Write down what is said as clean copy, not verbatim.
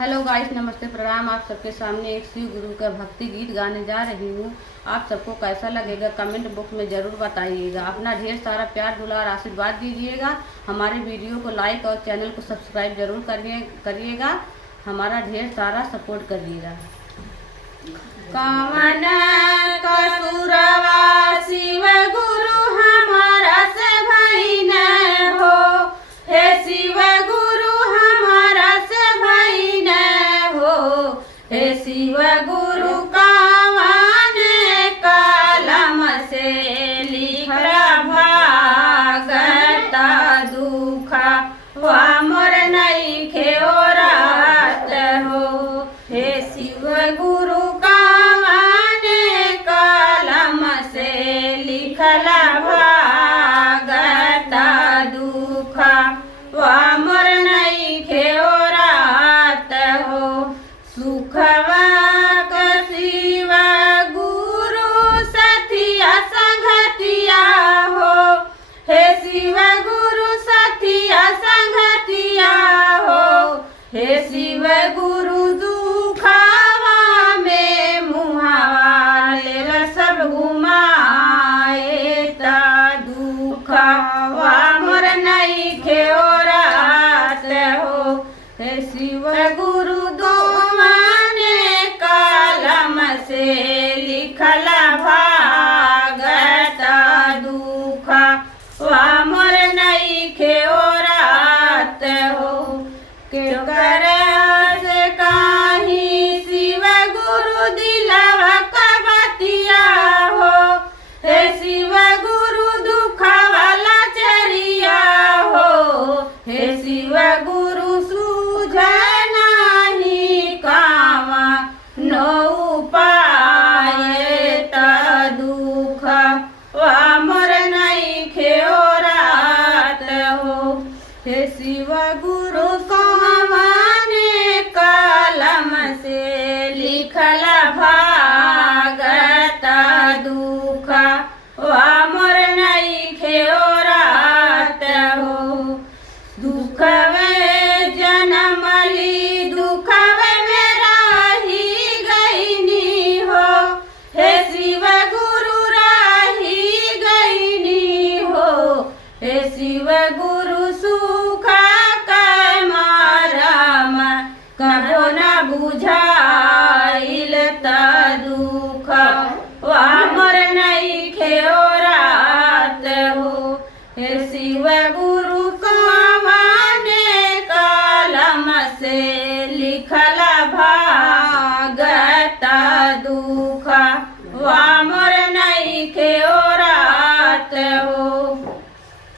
Hello guys, नमस्ते, प्रणाम। आप सबके सामने एक शिव गुरु का भक्ति गीत गाने जा रही हूँ। आप सबको कैसा लगेगा कमेंट बॉक्स में ज़रूर बताइएगा। अपना ढेर सारा प्यार दुलार आशीर्वाद दीजिएगा। हमारे वीडियो को लाइक और चैनल को सब्सक्राइब जरूर करिएगा। हमारा ढेर सारा सपोर्ट करिएगा। कवन कसुरवा शिव गुरु हमारा से भईन हो, हे शिव गुरु हमारा से भईन हो, हे शिव गुरु कवन कलम से लिखला भागता दुख हमर नइखे ओरात हो, हे शिव गुरु लिखला भागता दुख हमर नइखे ओरात हो। सुखवा शिव गुरु सथिया संगतिया हो, हे शिव गुरु सथिया संगतिया हो, हे शिव गुरु दुखवा में मुहावा लेला सब हमर नइखे ओरात हो, हे शिव गुरु